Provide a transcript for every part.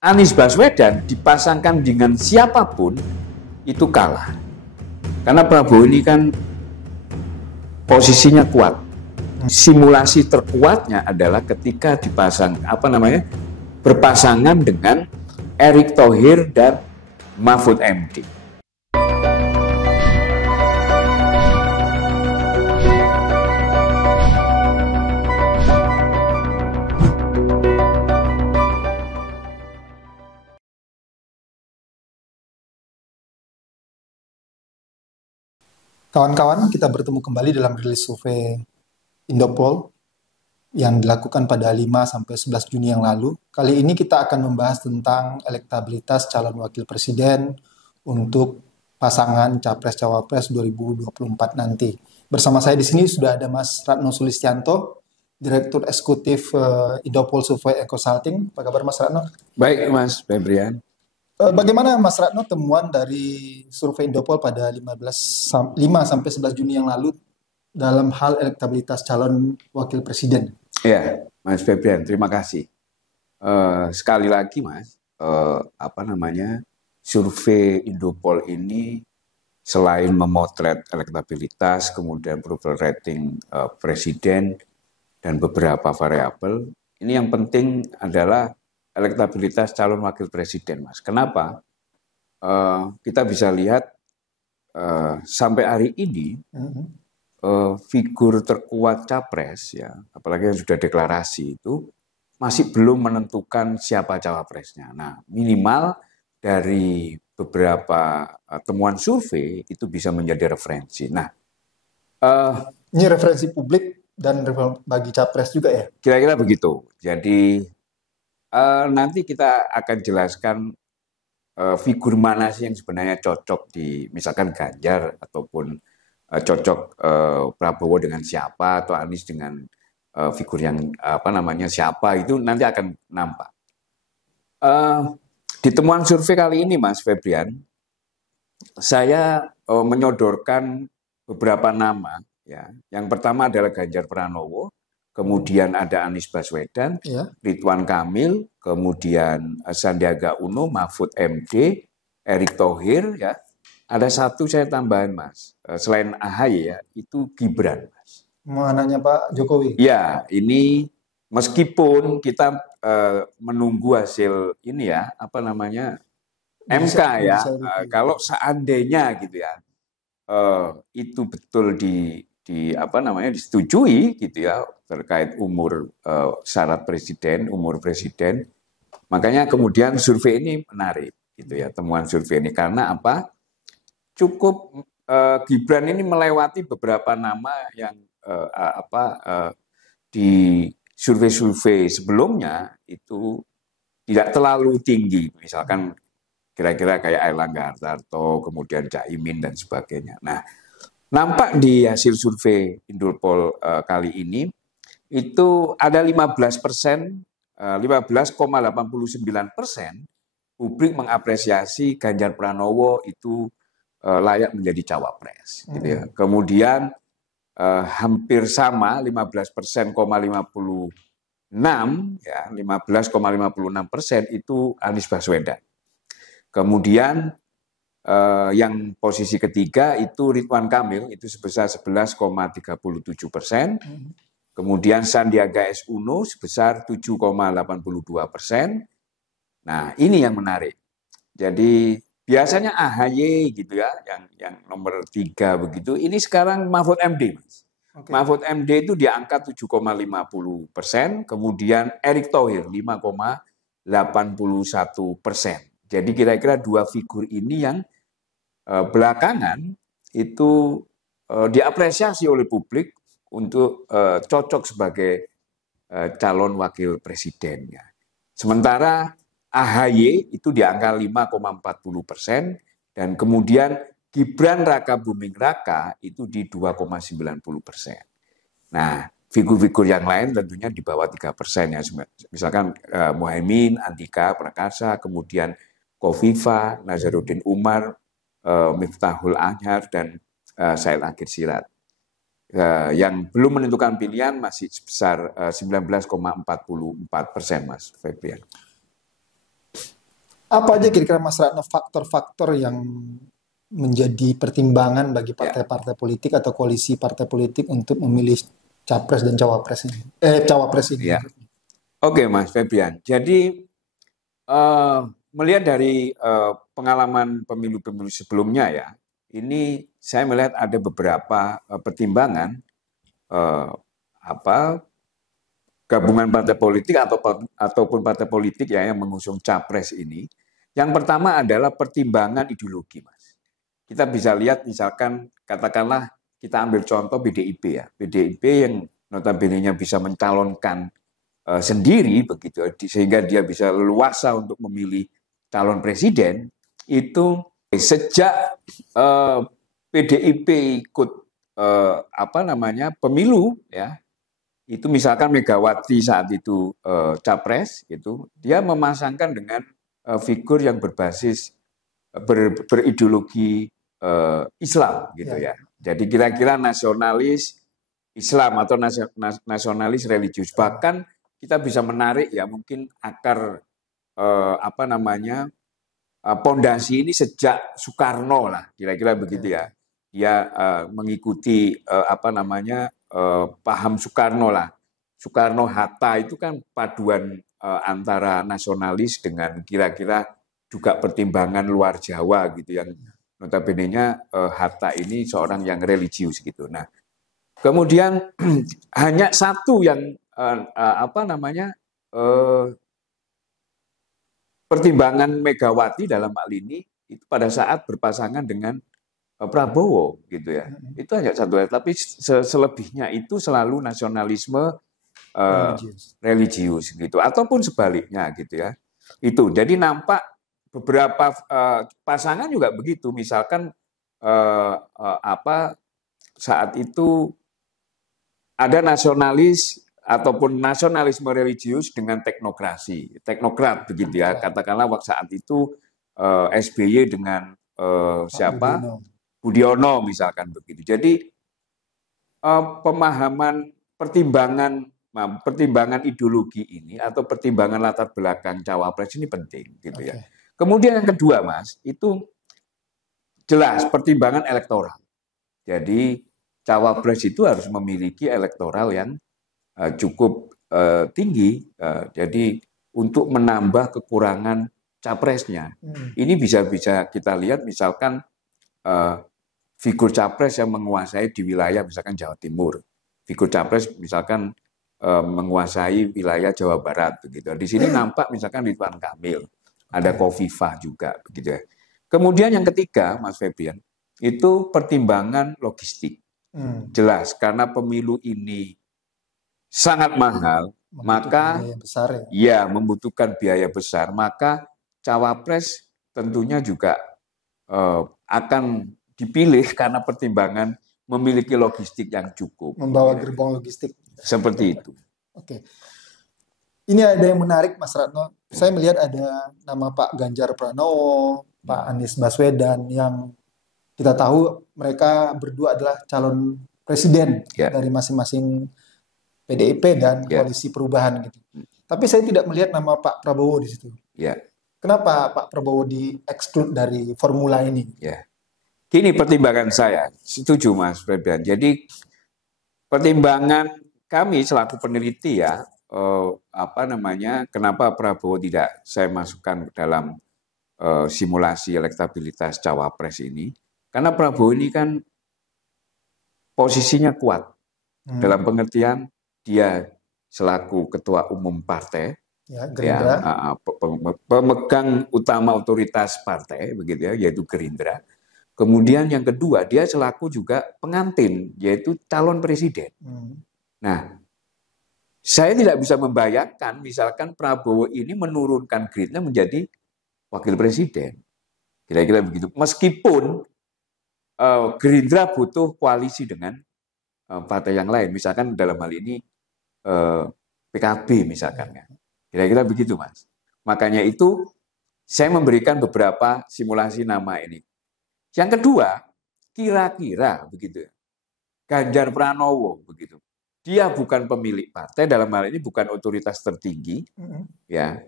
Anies Baswedan dipasangkan dengan siapapun itu kalah. Karena Prabowo ini kan posisinya kuat. Simulasi terkuatnya adalah ketika berpasangan dengan Erick Thohir dan Mahfud MD. Kawan-kawan, kita bertemu kembali dalam rilis survei Indopol yang dilakukan pada 5-11 Juni yang lalu. Kali ini kita akan membahas tentang elektabilitas calon wakil presiden untuk pasangan Capres-Cawapres 2024 nanti. Bersama saya di sini sudah ada Mas Ratno Sulistianto, Direktur Eksekutif Indopol Survey Consulting. Apa kabar Mas Ratno? Baik Mas Febrian. Bagaimana Mas Ratno temuan dari survei Indopol pada 5-11 Juni yang lalu dalam hal elektabilitas calon wakil presiden? Ya, Mas Febrian, terima kasih. Sekali lagi Mas, survei Indopol ini selain memotret elektabilitas, kemudian approval rating presiden dan beberapa variabel, ini yang penting adalah elektabilitas calon wakil presiden, Mas. Kenapa? Kita bisa lihat sampai hari ini figur terkuat capres, ya, apalagi yang sudah deklarasi itu masih belum menentukan siapa cawapresnya. Nah, minimal dari beberapa temuan survei itu bisa menjadi referensi. Nah, ini referensi publik dan bagi capres juga ya? Kira-kira begitu. Jadi nanti kita akan jelaskan figur mana sih yang sebenarnya cocok di misalkan Ganjar ataupun cocok Prabowo dengan siapa atau Anies dengan figur yang siapa itu nanti akan nampak. Di temuan survei kali ini Mas Febrian, saya menyodorkan beberapa nama ya. Yang pertama adalah Ganjar Pranowo. Kemudian ada Anies Baswedan, ya. Ridwan Kamil, kemudian Sandiaga Uno, Mahfud MD, Erick Thohir, ya. Ada satu saya tambahin Mas, selain AHY ya, itu Gibran Mas. Anaknya Pak Jokowi. Ya, ini meskipun kita menunggu hasil ini ya, MK ya. Kalau seandainya gitu ya, itu betul disetujui gitu ya terkait syarat presiden, umur presiden. Makanya kemudian survei ini menarik gitu ya, temuan survei ini karena apa? Cukup Gibran ini melewati beberapa nama yang di survei-survei sebelumnya itu tidak terlalu tinggi, misalkan kira-kira kayak Airlangga Hartarto, kemudian Caimin dan sebagainya. Nah, nampak di hasil survei Indopol kali ini itu ada 15,89% publik mengapresiasi Ganjar Pranowo itu layak menjadi cawapres. Gitu ya. Kemudian hampir sama 15,56% ya, 15,56% itu Anies Baswedan. Kemudian yang posisi ketiga itu Ridwan Kamil itu sebesar 11,37%. Kemudian Sandiaga Uno sebesar 7,82%. Nah, ini yang menarik. Jadi biasanya AHY gitu ya, yang nomor 3 begitu. Ini sekarang Mahfud MD, Mas. Okay. Mahfud MD itu di angka 7,50%. Kemudian Erick Thohir 5,81%. Jadi kira-kira dua figur ini yang belakangan itu diapresiasi oleh publik untuk cocok sebagai calon wakil presiden. Sementara AHY itu di angka 5,40% dan kemudian Gibran Raka Buming Raka itu di 2,90%. Nah, figur-figur yang lain tentunya di bawah 3% ya. Misalkan Muhaimin, Andika Prakasa, kemudian Kofifa, Nazaruddin Umar, Miftahul Anhar dan Said Akhir Sirat. Yang belum menentukan pilihan masih sebesar 19,44% Mas Febrian. Apa aja kira-kira Mas Ratno faktor-faktor yang menjadi pertimbangan bagi Ya, partai-partai politik atau koalisi partai politik untuk memilih capres dan cawapres ini? Cawapres ini. ya. Oke, Mas Febrian. Jadi melihat dari pengalaman pemilu-pemilu sebelumnya ya, ini saya melihat ada beberapa pertimbangan eh, apa gabungan partai politik ataupun partai politik ya yang mengusung capres ini. Yang pertama adalah pertimbangan ideologi, Mas. Kita bisa lihat misalkan katakanlah kita ambil contoh PDIP ya. PDIP yang notabene-nya bisa mencalonkan sendiri begitu sehingga dia bisa leluasa untuk memilih calon presiden itu sejak PDIP ikut pemilu ya itu misalkan Megawati saat itu capres itu dia memasangkan dengan figur yang berbasis berideologi Islam gitu ya. Jadi kira-kira nasionalis Islam atau nasionalis religius. Bahkan kita bisa menarik ya mungkin akar pondasi ini sejak Soekarno lah kira-kira begitu ya. Dia mengikuti paham Soekarno lah. Soekarno Hatta itu kan paduan antara nasionalis dengan kira-kira juga pertimbangan luar Jawa gitu yang notabene-nya Hatta ini seorang yang religius gitu. Nah, kemudian hanya satu yang pertimbangan Megawati dalam hal ini itu pada saat berpasangan dengan Prabowo gitu ya. Itu hanya satu, tapi selebihnya itu selalu nasionalisme religius gitu ataupun sebaliknya gitu ya. Itu jadi nampak beberapa pasangan juga begitu. Misalkan saat itu ada nasionalis ataupun nasionalisme religius dengan teknokrat begitu ya. Katakanlah waktu saat itu SBY dengan siapa? Budiono misalkan begitu. Jadi pemahaman pertimbangan ideologi ini atau pertimbangan latar belakang cawapres ini penting gitu ya. Kemudian yang kedua, Mas, itu jelas pertimbangan elektoral. Jadi cawapres itu harus memiliki elektoral yang cukup tinggi. Jadi untuk menambah kekurangan capresnya. Ini bisa kita lihat misalkan figur capres yang menguasai di wilayah misalkan Jawa Timur. Figur capres misalkan menguasai wilayah Jawa Barat begitu. Di sini nampak misalkan Ridwan Kamil, ada Khofifah juga begitu ya. Kemudian yang ketiga, Mas Febrian, itu pertimbangan logistik. Jelas karena pemilu ini sangat mahal, maka membutuhkan biaya besar, maka cawapres tentunya juga akan dipilih karena pertimbangan memiliki logistik yang cukup. Membawa gerbong logistik. Seperti itu. Oke. Ini ada yang menarik, Mas Ratno. Saya melihat ada nama Pak Ganjar Pranowo, Pak Anies Baswedan, yang kita tahu mereka berdua adalah calon presiden dari masing-masing PDIP dan Koalisi Perubahan gitu. Tapi saya tidak melihat nama Pak Prabowo di situ. Kenapa Pak Prabowo di-exclude dari formula ini? Gini pertimbangan saya, setuju Mas Febrian. Jadi pertimbangan kami selaku peneliti ya, kenapa Prabowo tidak saya masukkan dalam simulasi elektabilitas cawapres ini? Karena Prabowo ini kan posisinya kuat dalam pengertian dia selaku ketua umum partai, pemegang utama otoritas partai begitu ya, yaitu Gerindra. Kemudian yang kedua, dia selaku juga pengantin, yaitu calon presiden. Nah, saya tidak bisa membayangkan misalkan Prabowo ini menurunkan Gerindra menjadi wakil presiden. Kira-kira begitu. Meskipun Gerindra butuh koalisi dengan partai yang lain. Misalkan dalam hal ini PKB misalkan. Kira-kira begitu, Mas. Makanya itu saya memberikan beberapa simulasi nama ini. Yang kedua, kira-kira begitu, Ganjar Pranowo begitu. Dia bukan pemilik partai, dalam hal ini bukan otoritas tertinggi, ya.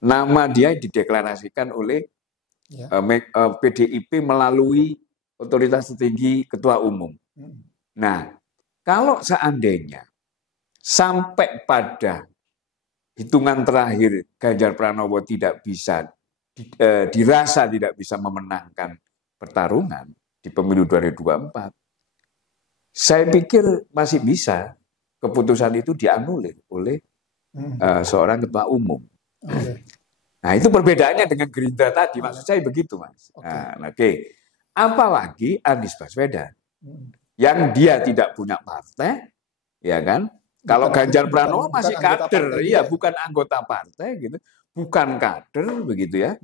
nama dia dideklarasikan oleh PDIP melalui otoritas tertinggi ketua umum. Nah, kalau seandainya sampai pada hitungan terakhir Ganjar Pranowo tidak bisa dirasa tidak bisa memenangkan pertarungan di pemilu 2024, saya pikir masih bisa keputusan itu dianulir oleh seorang ketua umum. Nah, itu perbedaannya dengan Gerindra tadi, maksud saya begitu, Mas. Nah, apalagi Anies Baswedan yang dia tidak punya partai, ya kan? Kalau Ganjar Pranowo masih kader, ya bukan anggota partai gitu, bukan kader begitu ya.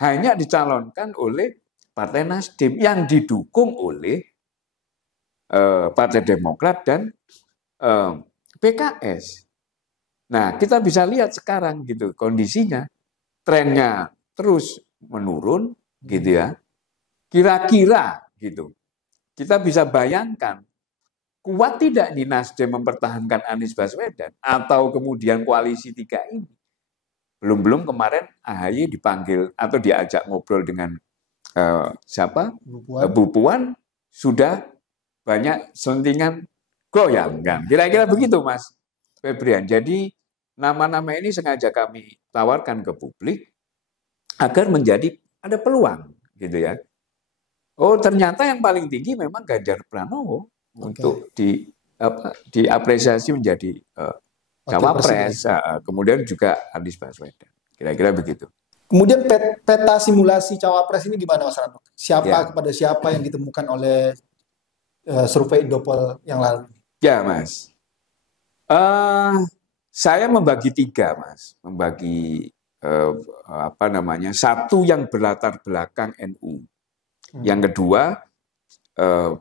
Hanya dicalonkan oleh Partai Nasdem yang didukung oleh Partai Demokrat dan PKS. Nah, kita bisa lihat sekarang gitu kondisinya, trennya terus menurun gitu ya. Kira-kira gitu. Kita bisa bayangkan kuat tidak nih Nasdem mempertahankan Anies Baswedan atau kemudian koalisi 3 ini. Belum kemarin AHY dipanggil atau diajak ngobrol dengan siapa? Bu Puan, sudah banyak selentingan goyang kan. Kira-kira begitu, Mas Febrian. Jadi nama-nama ini sengaja kami tawarkan ke publik agar menjadi ada peluang gitu ya. Oh, ternyata yang paling tinggi memang Ganjar Pranowo untuk diapresiasi menjadi cawapres, kemudian juga Anies Baswedan. Kira-kira begitu. Kemudian peta simulasi cawapres ini gimana, Mas Rano? Siapa kepada siapa yang ditemukan oleh survei Indopol yang lalu? Ya, Mas. Saya membagi 3, Mas. Membagi satu yang berlatar belakang NU. Yang kedua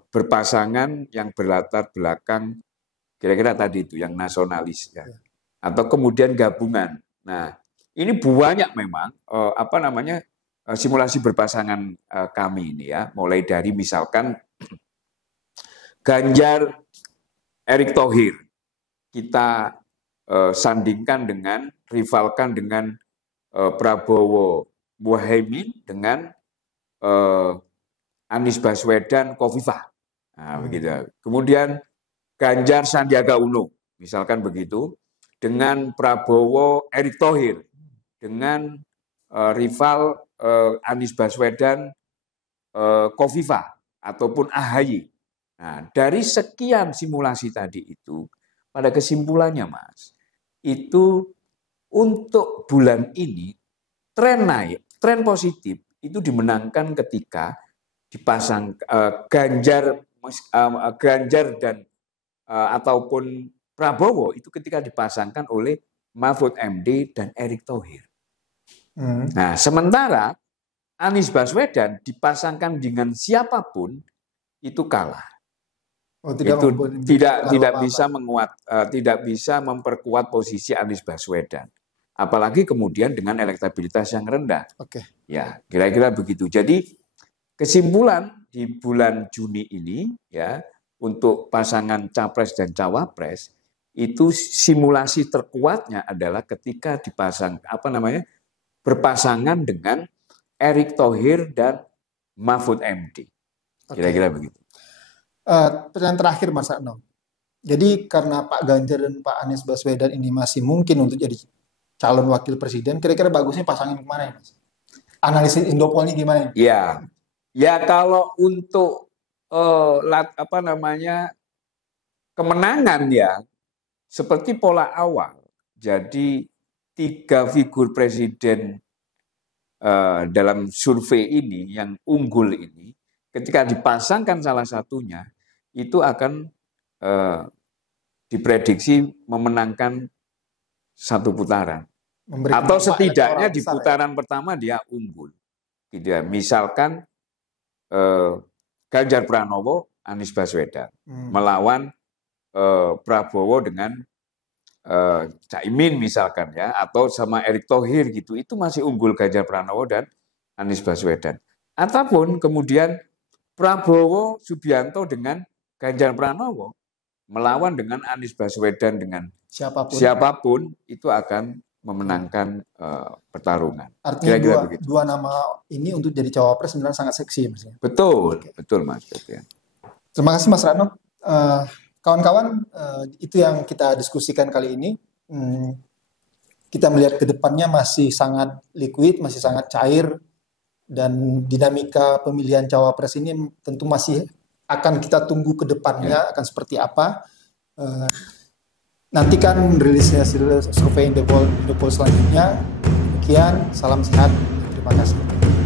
berpasangan yang berlatar belakang kira-kira tadi itu yang nasionalis ya. Atau kemudian gabungan. Nah, ini banyak memang simulasi berpasangan kami ini ya, mulai dari misalkan Ganjar Erick Thohir kita sandingkan dengan rivalkan dengan Prabowo Muhaimin dengan Anies Baswedan Khofifah. Nah, begitu. Kemudian Ganjar Sandiaga Uno, misalkan begitu, dengan Prabowo Erick Thohir, dengan rival Anies Baswedan Khofifah ataupun AHY. Nah, dari sekian simulasi tadi itu, pada kesimpulannya, Mas, itu untuk bulan ini tren naik, tren positif itu dimenangkan ketika dipasang Ganjar dan ataupun Prabowo itu ketika dipasangkan oleh Mahfud MD dan Erick Thohir. Nah, sementara Anies Baswedan dipasangkan dengan siapapun itu kalah. Tidak bisa memperkuat posisi Anies Baswedan. Apalagi kemudian dengan elektabilitas yang rendah. Ya, kira-kira begitu. Jadi kesimpulan di bulan Juni ini ya untuk pasangan capres dan cawapres itu simulasi terkuatnya adalah ketika berpasangan dengan Erick Thohir dan Mahfud MD. Kira-kira begitu. Pertanyaan terakhir, Mas Rano. Jadi karena Pak Ganjar dan Pak Anies Baswedan ini masih mungkin untuk jadi calon wakil presiden, kira-kira bagusnya pasangin kemana ya, Mas? Analisis Indopol ini gimana? Ya kalau untuk kemenangan ya seperti pola awal. Jadi 3 figur presiden dalam survei ini yang unggul ini, ketika dipasangkan salah satunya itu akan diprediksi memenangkan 1 putaran. Atau setidaknya di putaran pertama dia unggul. Gitu ya. Misalkan Ganjar Pranowo, Anies Baswedan melawan Prabowo dengan Caimin misalkan ya, atau sama Erick Thohir gitu, itu masih unggul Ganjar Pranowo dan Anies Baswedan. Ataupun kemudian Prabowo Subianto dengan Ganjar Pranowo melawan dengan Anies Baswedan dengan siapapun itu akan memenangkan pertarungan. Artinya Kira-kira begitu. dua nama ini untuk jadi cawapres sebenarnya sangat seksi, Mas. Betul, betul Mas. Terima kasih Mas Ratno. Kawan-kawan, itu yang kita diskusikan kali ini. Kita melihat ke depannya masih sangat liquid, masih sangat cair, dan dinamika pemilihan cawapres ini tentu masih akan kita tunggu ke depannya akan seperti apa. Nantikan rilisnya hasil survei Indopol selanjutnya. Demikian, salam sehat, terima kasih.